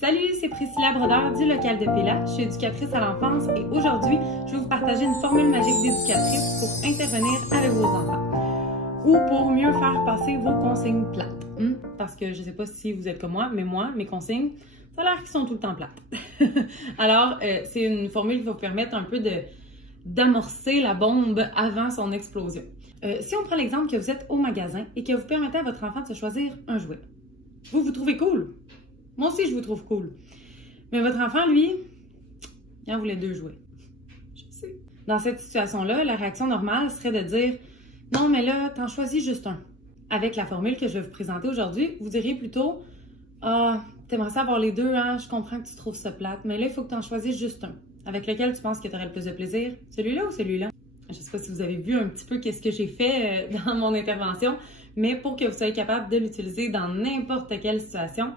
Salut, c'est Priscilla Brodeur du local de Pella. Je suis éducatrice à l'enfance et aujourd'hui, je vais vous partager une formule magique d'éducatrice pour intervenir avec vos enfants ou pour mieux faire passer vos consignes plates. Parce que je ne sais pas si vous êtes comme moi, mais moi, mes consignes, ça a l'air qu'ils sont tout le temps plates. Alors, c'est une formule qui va vous permettre un peu d'amorcer la bombe avant son explosion. Si on prend l'exemple que vous êtes au magasin et que vous permettez à votre enfant de se choisir un jouet, vous trouvez cool? Moi aussi, je vous trouve cool. Mais votre enfant, lui, il en voulait 2 jouets. Je sais. Dans cette situation-là, la réaction normale serait de dire « Non, mais là, t'en choisis juste un. » Avec la formule que je vais vous présenter aujourd'hui, vous diriez plutôt « Ah, t'aimerais ça avoir les deux, hein? Je comprends que tu trouves ça plate, mais là, il faut que t'en choisisses juste un. Avec lequel tu penses que tu aurais le plus de plaisir? Celui-là ou celui-là? » Je ne sais pas si vous avez vu un petit peu qu'est-ce que j'ai fait dans mon intervention, mais pour que vous soyez capable de l'utiliser dans n'importe quelle situation,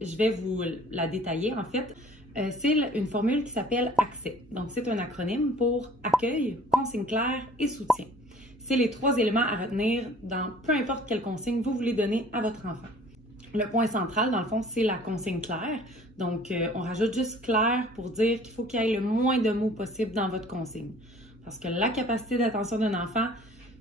je vais vous la détailler en fait. C'est une formule qui s'appelle ACCET. Donc, c'est un acronyme pour accueil, consigne claire et soutien. C'est les 3 éléments à retenir dans peu importe quelle consigne vous voulez donner à votre enfant. Le point central, dans le fond, c'est la consigne claire. Donc, on rajoute juste clair pour dire qu'il faut qu'il y ait le moins de mots possible dans votre consigne. Parce que la capacité d'attention d'un enfant,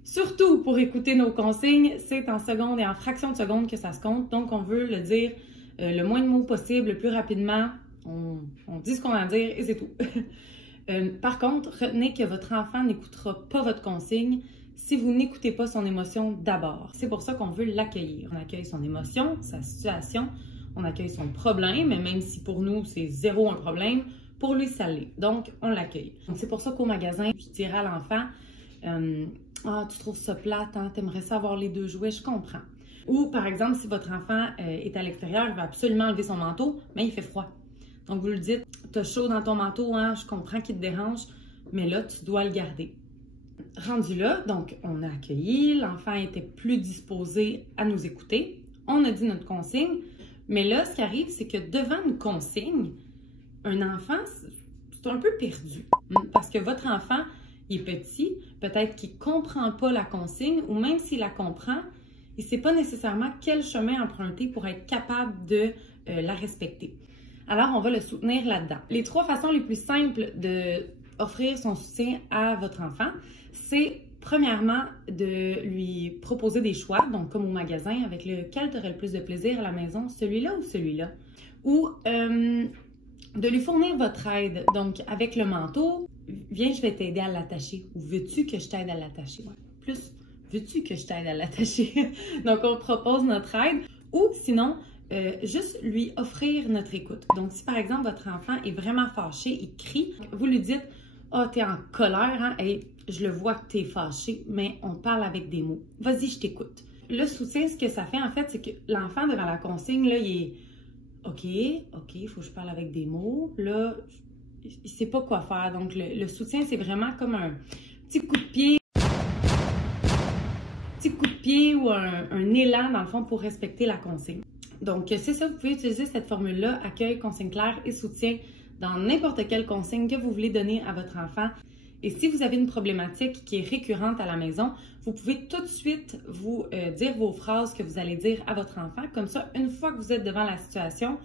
surtout pour écouter nos consignes, c'est en secondes et en fractions de secondes que ça se compte. Donc, on veut le dire le moins de mots possible, le plus rapidement. On dit ce qu'on a à dire et c'est tout. Par contre, retenez que votre enfant n'écoutera pas votre consigne si vous n'écoutez pas son émotion d'abord. C'est pour ça qu'on veut l'accueillir. On accueille son émotion, sa situation, on accueille son problème, même si pour nous, c'est zéro un problème, pour lui, ça l'est. Donc, on l'accueille. C'est pour ça qu'au magasin, je dirais à l'enfant « Ah, tu trouves ça plate, hein? T'aimerais ça avoir les 2 jouets, je comprends. » Ou, par exemple, si votre enfant est à l'extérieur, il va absolument enlever son manteau, mais il fait froid. Donc, vous lui dites, t'as chaud dans ton manteau, hein, je comprends qu'il te dérange, mais là, tu dois le garder. Rendu là, donc, on a accueilli, l'enfant était plus disposé à nous écouter, on a dit notre consigne, mais là, ce qui arrive, c'est que devant une consigne, un enfant, c'est un peu perdu. Parce que votre enfant, il est petit, peut-être qu'il ne comprend pas la consigne, ou même s'il la comprend, il ne sait pas nécessairement quel chemin emprunter pour être capable de la respecter. Alors, on va le soutenir là-dedans. Les 3 façons les plus simples d'offrir son soutien à votre enfant, c'est premièrement de lui proposer des choix, donc comme au magasin, avec lequel tu aurais le plus de plaisir à la maison, celui-là ou celui-là. Ou de lui fournir votre aide, donc avec le manteau, viens, je vais t'aider à l'attacher, ou veux-tu que je t'aide à l'attacher? Ouais. Plus, veux-tu que je t'aide à l'attacher? Donc, on propose notre aide. Ou sinon, juste lui offrir notre écoute. Donc, si par exemple, votre enfant est vraiment fâché, il crie, vous lui dites « Ah, t'es en colère, hein? Hey, je le vois que t'es fâché, mais on parle avec des mots. Vas-y, je t'écoute. » Le soutien, ce que ça fait, en fait, c'est que l'enfant, devant la consigne, là, il est « OK, il faut que je parle avec des mots. » Là, il ne sait pas quoi faire. Donc, le soutien, c'est vraiment comme un petit coup de pied. Ou un élan, dans le fond, pour respecter la consigne. Donc, c'est ça, vous pouvez utiliser cette formule-là, accueil, consigne claire et soutien, dans n'importe quelle consigne que vous voulez donner à votre enfant. Et si vous avez une problématique qui est récurrente à la maison, vous pouvez tout de suite vous dire vos phrases que vous allez dire à votre enfant. Comme ça, une fois que vous êtes devant la situation,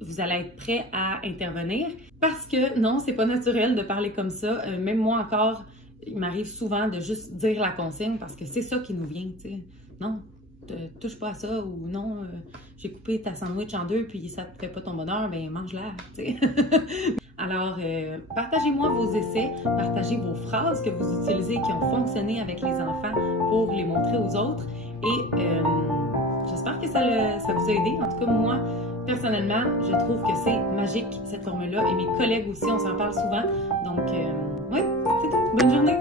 vous allez être prêt à intervenir. Parce que non, c'est pas naturel de parler comme ça. Même moi encore, il m'arrive souvent de juste dire la consigne parce que c'est ça qui nous vient, tu sais. Non, touche pas à ça, ou non, j'ai coupé ta sandwich en 2 puis ça te fait pas ton bonheur, ben mange-la, tu sais. Alors, partagez-moi vos essais, partagez vos phrases que vous utilisez qui ont fonctionné avec les enfants pour les montrer aux autres. Et j'espère que ça vous a aidé. En tout cas, moi, personnellement, je trouve que c'est magique, cette formule-là. Et mes collègues aussi, on s'en parle souvent. Donc, oui, c'est tout. Bonne journée!